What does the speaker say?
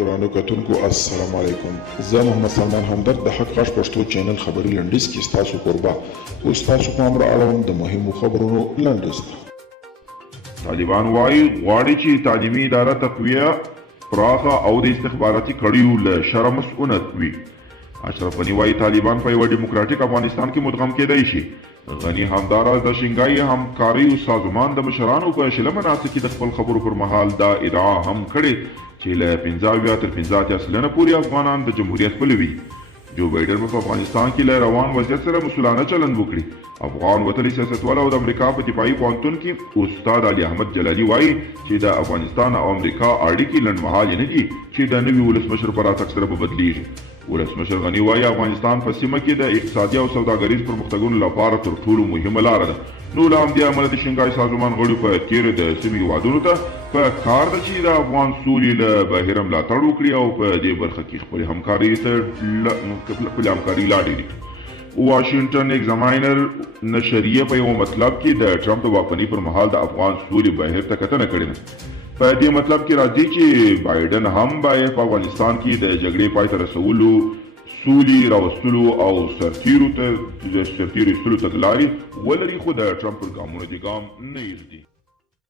ګرانو کتونکو السلام علیکم. زه محمد سلمان همدرد د حق غږ پښتو چینل خبري لنډیز کې ستاسو قربا اوس تاسو پام را اړوم د مهمو خبرونو لنډیز ته. طالبان وایي غواړي چې تعلیمي اداره تقویه پراخه او د استخباراتي کړیو له شره مسؤلیت وي. اشرف غني وایي طالبان په یوه ډیموکراټیک افغانستان کې مدغم کېدای شي. غني همداراز د شنګای همکاریو سازمان د مشرانو په شله مناسک کې د خپل خبرو پر مهال دا ادعا هم کړې چې له 15 تر 15 سلنه پورې افغانان د جمهوریت پلوي. جو بایډن په افغانستان کې له روان وضعیت سره مسؤلانه چلند وکړي. افغان وطني سیاستوال او د امریکا په دفاعي پوهنتون کې استاد علي احمد جلالي وایي چې د افغانستان او امریکا اړیکې لنډمهالې نه دي چې د نوي ولسمشر په راتګ سره به بدلیږي. ولسمشر غني وایي افغانستان په سیمه کې د اقتصادي او سوداګریز پرمختګونو لپاره تر ټولو مهمه لاره ده. نو له همدې امله د شنګای سازمان غړو په تېرو د سیمې هېوادونو ته په کار ده چې د افغان سولې له بهیره ملاتړ وکړي او په دې برخه کې خپلې همکاري لا ډېرې کړي. واشنګټن ایگزاماینر نشریه په یو مطلب کې د ټرمپ د واکمنۍ پر مهال د افغان سولې بهیر ته کتنه کړې ده. په دې مطلب کې راځي چې بایډن هم باید په افغانستان کې د جګړې پای ته رسولو، سولې راوستلو او سرتیرو ایستلو ته لارې ولري، خو د ټرمپ پر ګامونو دې ګام نه ایږدي.